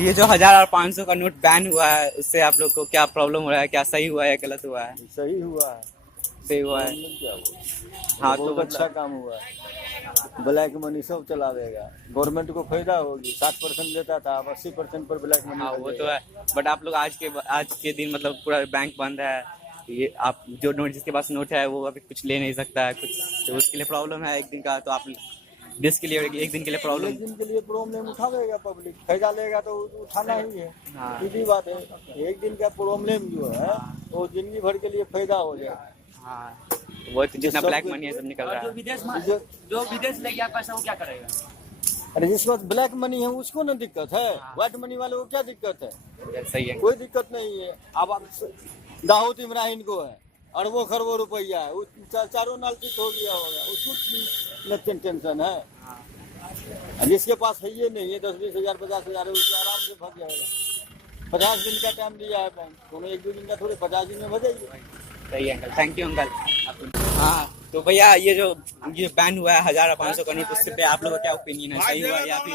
ये जो 1000 और 500 का नोट बैन हुआ है, उससे आप लोग को क्या प्रॉब्लम हो रहा है? क्या सही हुआ है या गलत हुआ है? सही हुआ है। सही हुआ है। क्या हुआ? हाँ, बहुत तो अच्छा काम हुआ है। ब्लैक मनी सब चला देगा, गवर्नमेंट को फायदा होगी। 60% देता था, अब 80% पर ब्लैक मनी। हाँ, वो तो है। बट आप लोग आज के दिन मतलब पूरा बैंक बंद है। ये आप जो नोट, जिसके पास नोट है वो अभी कुछ ले नहीं सकता है कुछ, तो उसके लिए प्रॉब्लम है एक दिन का। तो आप देश के लिए एक दिन के लिए प्रॉब्लम। एक दिन के लिए प्रॉब्लम उठावेगा पब्लिक, फायदा लेगा तो उठाना ही है। हाँ। सीधी बात है। एक दिन का प्रॉब्लम जो है वो जिंदगी भर के लिए फायदा हो जाए। हाँ, वो तो जितना ब्लैक मनी है सब निकल रहा है। जो विदेश ले गया पैसा वो क्या करेगा? अरे जिस वक्त ब्लैक मनी है उसको ना दिक्कत है, व्हाइट मनी वाले को क्या दिक्कत है? सही है। कोई दिक्कत नहीं है। अब दाऊद इब्राहिम को है, अरबों खरबों रुपया है, चारों नाल ठीक हो गया होगा, उसको टेंशन है। जिसके पास है ये नहीं है, 10-20 हजार 50 हजार है, उसको आराम से भग जाएगा। 50 दिन का टाइम दिया है बैंक, तुम्हें 1-2 दिन का थोड़े 50 दिन में भजेगी। सही है अंकल, थैंक यू अंकल। हाँ, तो भैया ये बैन हुआ है 1000 और 500 का नोट, उससे पे आप लोगों का क्या ओपिनियन है? सही हुआ या फिर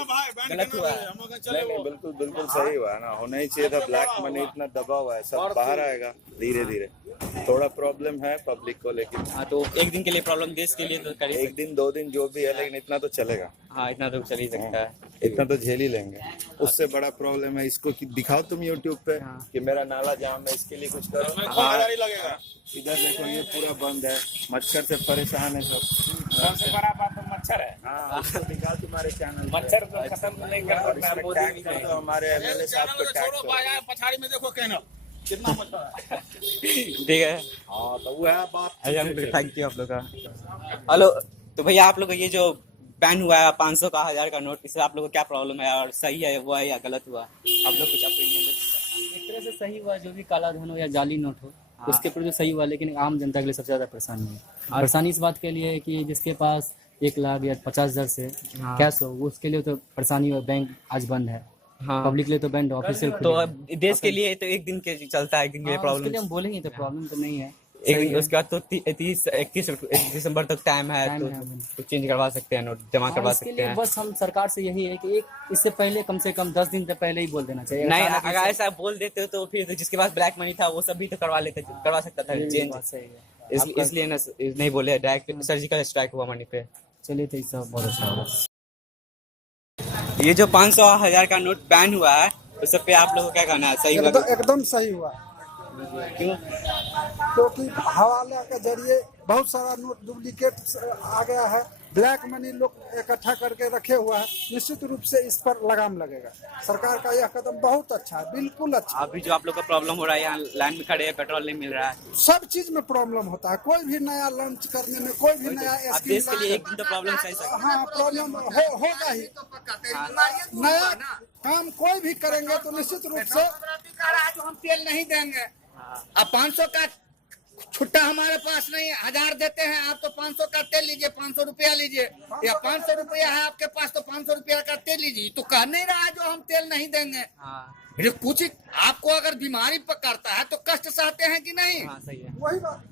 गलत हुआ है? नहीं, बिल्कुल सही हुआ है ना। होना ही चाहिए था। ब्लैक मनी इतना दबा हुआ है, सब बाहर आएगा धीरे धीरे। थोड़ा प्रॉब्लम है पब्लिक को, लेकिन हाँ, तो एक दिन के लिए प्रॉब्लम, देश के लिए तो कर ही एक दिन 2 दिन जो भी है, लेकिन इतना तो चलेगा। हाँ, इतना तो चल ही सकता है। इतना तो झेल ही लेंगे। उससे बड़ा प्रॉब्लम है, इसको दिखाओ तुम यूट्यूब पे कि मेरा नाला जाम है, इसके लिए कुछ करो। लगेगा इधर देखो, ये पूरा बंद है, मच्छर से परेशान है सब। सबसे बड़ा बात तो मच्छर है। हाँ, उसको दिखाओ तुम्हारे चैनल मच्छर को खत्म नहीं कर सकता। तो हमारे एमएलए साहब को टैग करो। पछाड़ी में देखो कहना कितना मच्छर है। ठीक है। हाँ, तो वो है बात। थैंक यू आप लोग का। हेलो, तो भैया आप लोग का ये जो बैन हुआ है 500 का 1000 का नोट, इससे आप लोग को क्या प्रॉब्लम है? और सही है हुआ है या गलत हुआ? आप लोग कुछ ओपिनियन दे सकते हैं? एक तरह से सही हुआ, जो भी काला धन हो या जाली नोट हो उसके प्रति सही हुआ, लेकिन आम जनता के लिए सबसे ज्यादा परेशानी है। परेशानी इस बात के लिए है कि जिसके पास 1 लाख या 50,000 से कैश हो, वो उसके लिए तो परेशानी हो। बैंक आज बंद है। हाँ, पब्लिक के लिए तो बंद है, ऑफिशियल तो अब देश के लिए तो एक दिन के चलता है, एक दिन के लिए उसके लिए प्रॉब्लम। हम बोलेंगे तो प्रॉब्लम तो नहीं है। एक दिन उसके बाद तो 31 दिसंबर तक टाइम है, तो चेंज करवा सकते हैं, नोट जमा करवा इसके सकते लिए हैं। बस हम सरकार से यही है कि इससे पहले कम से कम 10 दिन तक पहले ही बोल देना चाहिए। नहीं, अगर ऐसा बोल देते हो तो फिर जिसके पास ब्लैक मनी था वो सब भी तो करवा सकता था चेंज। सही है, इसलिए ना नहीं बोले, डायरेक्ट सर्जिकल स्ट्राइक हुआ मनी पे। चलिए तो इससे बहुत अच्छा होगा। ये जो 500 1000 का नोट बैन हुआ है, उस सब पे आप लोगों को क्या कहना है? सही हुआ? एकदम सही हुआ। क्यों? क्योंकि हवाला के जरिए बहुत सारा नोट डुप्लीकेट आ गया है। ब्लैक मनी लोग इकट्ठा करके रखे हुआ है। निश्चित रूप से इस पर लगाम लगेगा। सरकार का यह कदम बहुत अच्छा है, बिल्कुल अच्छा। अभी जो आप लोग का प्रॉब्लम हो रहा है, यहाँ लाइन में खड़े हैं, पेट्रोल नहीं मिल रहा है, सब चीज में प्रॉब्लम होता है। कोई भी नया लॉन्च करने में, कोई भी नया अब देश के लिए एक दिन तो प्रॉब्लम सही सकता है। हाँ, प्रॉब्लम होगा ही। नया काम कोई भी करेंगे तो निश्चित रूप से जो हम तेल नहीं देंगे। अब 500 का छुट्टा हमारे पास नहीं है, 1000 देते हैं आप, तो 500 का तेल लीजिए, 500 रुपया लीजिए, या 500 रुपया है आपके पास तो 500 रुपया का तेल लीजिए। तो कह नहीं रहा है जो हम तेल नहीं देंगे। ये कुछ आपको अगर बीमारी पकड़ता है तो कष्ट सहते हैं कि नहीं? हाँ, सही है।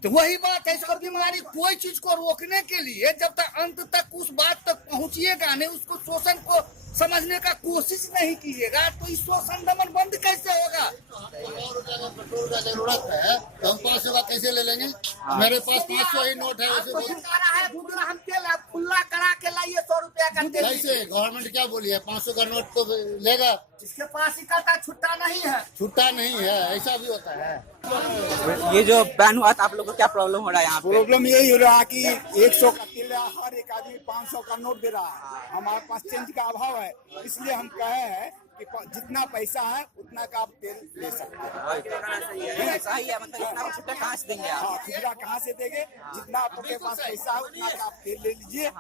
वही बात है। इसको बीमारी, कोई चीज को रोकने के लिए जब तक अंत तक उस बात तक पहुंचिएगा नहीं, उसको शोषण को समझने का कोशिश नहीं कीजिएगा, तो इस शोषण दमन बंद कैसे होगा? पेट्रोल का जरूरत है तो हम 500 का कैसे ले लेंगे? मेरे पास 500 ही नोट है। हम तेल खुला करा के लाइए 100 रुपया का तेल। कैसे? गवर्नमेंट क्या बोली है? 500 का नोट तो लेगा। इसके पास ही कहता छुट्टा नहीं है। छुट्टा नहीं है, ऐसा भी होता है। ये जो बैन हुआ था, आप लोग को क्या प्रॉब्लम हो रहा है यहाँ पे? प्रॉब्लम यही हो रहा है कि 100 का तेल हर एक आदमी 500 का नोट दे रहा है। हमारे पास चेंज का अभाव है, इसलिए हम कहे हैं कि जितना पैसा है उतना का आप तेल ले सकते हैं। सही है, मतलब इतना छुट्टा कहाँ से देंगे आप? हाँ, खुदरा कहाँ से देंगे? जितना आपके पास पैसा है उतना का आप तेल ले लीजिए,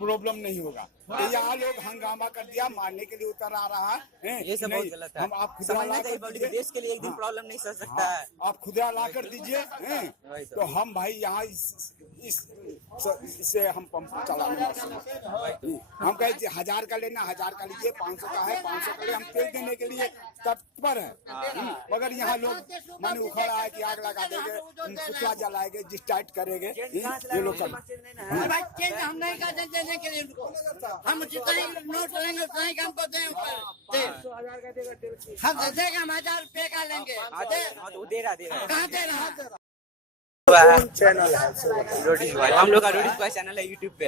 प्रॉब्लम नहीं होगा। तो यहाँ लोग हंगामा कर दिया, मारने के लिए उतर आ रहा है। ये सब बहुत गलत है। हम आप खुदरा ला कर दीजिए। देश के लिए एक दिन प्रॉब्लम नहीं सह सकता है। आप खुदरा ला कर दीजिए, तो हम भाई यहाँ इससे हम पंप चलाने में हम कहे 1000 का लेना 1000 का लीजिए, 500 का है 500 का लिए हम तेल देने के लिए तत्पर है। मगर यहाँ लोग माने उखड़ा है कि आग लगा देंगे, पुतला जलाएंगे, डिस्ट्रैक्ट करेंगे, ये लोग सब हम नहीं कर देने के लिए उनको, हम जितना ही नोट लेंगे उतना ही हमको दें हम देगा, हम 1000 रुपये का लेंगे, वो दे रहा कहाँ दे रहा चैनल है रोडीज बॉय, हम लोग का रोडीज बॉय चैनल है यूट्यूब पे।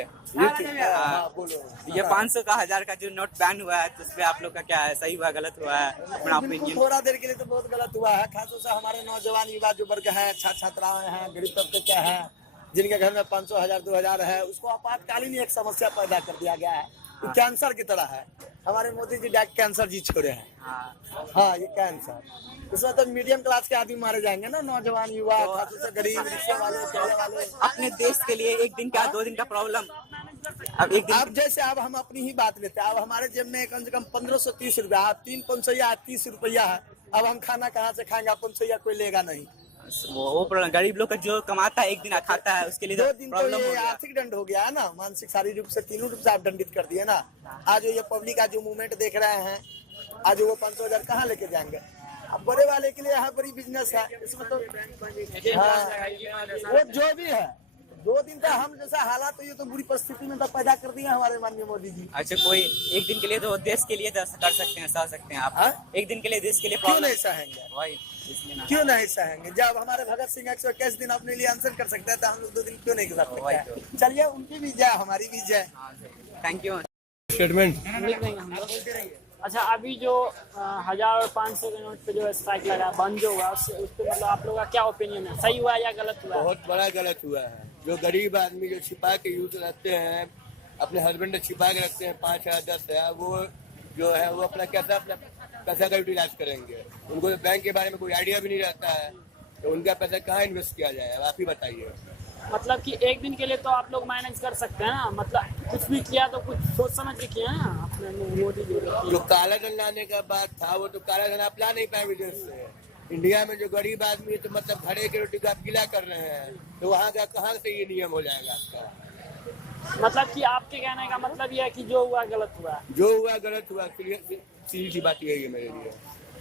ये 500 का 1000 का जो नोट बैन हुआ है तो उस पे आप लोग का क्या है, सही हुआ गलत हुआ है अपना ओपिनियन? थोड़ा देर के लिए तो बहुत गलत हुआ है, खासतौर से हमारे नौजवान युवा जो वर्ग है, छात्राएं हैं, गरीब तबके के हैं, जिनके घर में 500, 1000, 2000 है, उसको आपातकालीन एक समस्या पैदा कर दिया गया है। ये कैंसर की तरह है। हमारे मोदी जी डायरेक्ट कैंसर जी छोड़े हैं। हाँ, ये कैंसर, इसमें तो मीडियम क्लास के आदमी मारे जाएंगे ना, नौजवान युवा, खासतौर से गरीब, रिक्शे वाले, ठेले वाले। अपने देश के लिए एक दिन का 2 दिन का प्रॉब्लम, अब एक दिन अब जैसे अब हम अपनी ही बात लेते हैं, अब हमारे जेब में कम से कम 1530 रुपया, 3 500 30 रुपया है। अब हम खाना कहाँ से खाएंगे? 500 कोई लेगा नहीं। वो प्रॉब्लम गरीब लोग का जो कमाता है एक दिन खाता है उसके लिए 2 दिन तो प्रॉब्लम हो ये गया। आर्थिक दंड हो गया है ना, मानसिक शारीरिक रूप से, तीनों रूप से आप दंडित कर दिए ना। आज ये पब्लिक का जो मूवमेंट देख रहे हैं, आज वो 500 1000 कहाँ लेके जाएंगे? अब बड़े वाले के लिए यहाँ बड़ी बिजनेस है, इसमें तो हाँ, वो जो भी है 2 दिन का हम जैसा हालात, तो ये तो बुरी परिस्थिति में तो पैदा कर दिया हमारे माननीय मोदी जी। अच्छा, कोई एक दिन के लिए तो देश के लिए तो कर सकते हैं, सह सकते हैं आप। हाँ? एक दिन के लिए देश के लिए क्यों नहीं सहेंगे? वही इसलिए ना। क्यों नहीं सहेंगे? जब हमारे भगत सिंह 121 दिन अपने लिए आंसर कर सकते हैं, तो हम लोग 2 दिन क्यों नहीं कर वही सकते? तो। चलिए, उनकी भी जय, हमारी भी जय। Thank you. स्टेटमेंट लिख देंगे हम लोग। अच्छा, अभी जो 1000 और 500 के नोट पे जो स्ट्राइक लगा, बंद जो हुआ, उस पे मतलब आप लोग का क्या ओपिनियन है? सही हुआ या गलत हुआ? बहुत बड़ा गलत हुआ है। जो गरीब आदमी जो छिपा के यूज रखते हैं, अपने हस्बैंड छिपा के रखते हैं 5000 10,000, वो जो है वो अपना कैसा अपना पैसा का यूटिलाइज करेंगे? उनको बैंक के बारे में कोई आइडिया भी नहीं रहता है, तो उनका पैसा कहाँ इन्वेस्ट किया जाए? अब आप ही बताइए। मतलब कि एक दिन के लिए तो आप लोग मैनेज कर सकते हैं ना, मतलब कुछ भी किया तो कुछ सोच समझ के किया ना अपने मोदी जी। जो काला धन लाने का बात था, वो तो काला धन आप ला नहीं पाए विदेश से। इंडिया में जो गरीब आदमी है, तो मतलब घड़े की रोटी का आप गिला कर रहे हैं, तो वहाँ का कहाँ से ये नियम हो जाएगा आपका? मतलब कि आपके कहने का मतलब ये है कि जो हुआ गलत हुआ? जो हुआ गलत हुआ, सीधी सी बात यही है मेरे लिए।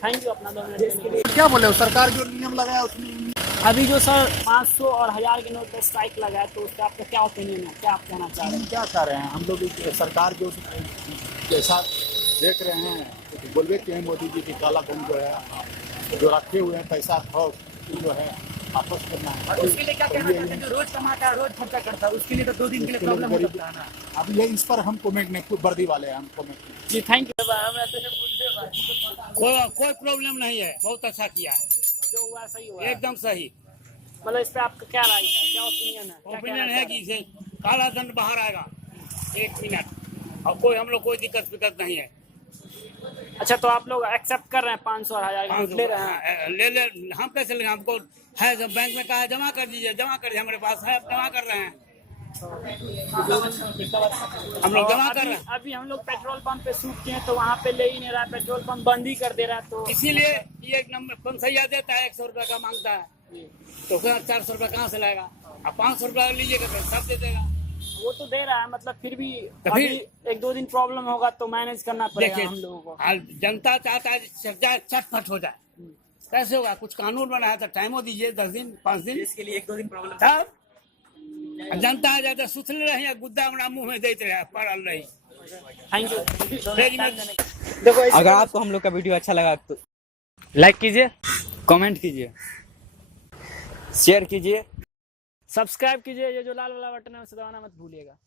थैंक यू अपना 2 मिनट के लिए। क्या बोले, सरकार जो नियम लगाया उसमें अभी जो सर 500 और 1000 के नोट पे स्ट्राइक लगा है, तो उसका आपका क्या ओपिनियन है? क्या आप कहना चाह रहे हैं? क्या कर रहे हैं हम लोग? सरकार जो जैसा देख रहे हैं, तो बोलवे के हैं मोदी जी की काला धन जो है, जो रखे हुए हैं पैसा जो है वापस करना है। उसके लिए क्या कहना चाहते हैं? जो रोज कमाता है, रोज खर्चा करता है, उसके लिए तो 2 दिन के लिए प्रॉब्लम हो सकता है ना। अब ये इस पर हम कमेंट नहीं, खुद वर्दी वाले हैं, हम कमेंट जी, थैंक यू। कोई प्रॉब्लम नहीं है, बहुत अच्छा किया है, जो हुआ सही हुआ, एकदम सही। मतलब इस पे आपका क्या राय है, क्या ओपिनियन है? ओपिनियन है कि इसे काला धन बाहर आएगा 1 मिनट, और कोई हम लोग कोई दिक्कत नहीं है। अच्छा, तो आप लोग एक्सेप्ट कर रहे हैं 500 और 1000 के नोट ले रहे हैं? ले हम कैसे लेंगे? हमको है, जब बैंक में कहा है जमा कर दीजिए, जमा कर दीजिए, हमारे पास है, जमा कर रहे हैं, हम लोग जमा कर रहे हैं। अभी हम लोग पेट्रोल पंप पे शूट किए, तो वहाँ पे ले ही नहीं रहा, पेट्रोल पंप बंद ही कर दे रहा है। तो इसीलिए ये 1 नंबर 500 देता है, 100 रुपये का मांगता है, तो 400 रुपये कहाँ से लाएगा? अब 500 रुपये लीजिएगा तो सब दे देगा। वो तो दे रहा है, मतलब फिर भी तो अभी फिर 1-2 दिन प्रॉब्लम होगा तो मैनेज करना पड़ेगा हम लोगों को। जनता चाहता है चटपट हो जाए, कैसे होगा? कुछ कानून बना है तो टाइमो दीजिए, 10 दिन 5 दिन, इसके लिए 1-2 दिन प्रॉब्लम तब जनता आ जाता सुथले रहे, गुद्दा अपना मुंह में देते रहे, पड़ल रही। Thank you. देखो, अगर आपको हम लोग का वीडियो अच्छा लगा तो लाइक कीजिए, कमेंट कीजिए, शेयर कीजिए, सब्सक्राइब कीजिए, ये जो लाल वाला बटन है उसे दबाना मत भूलिएगा।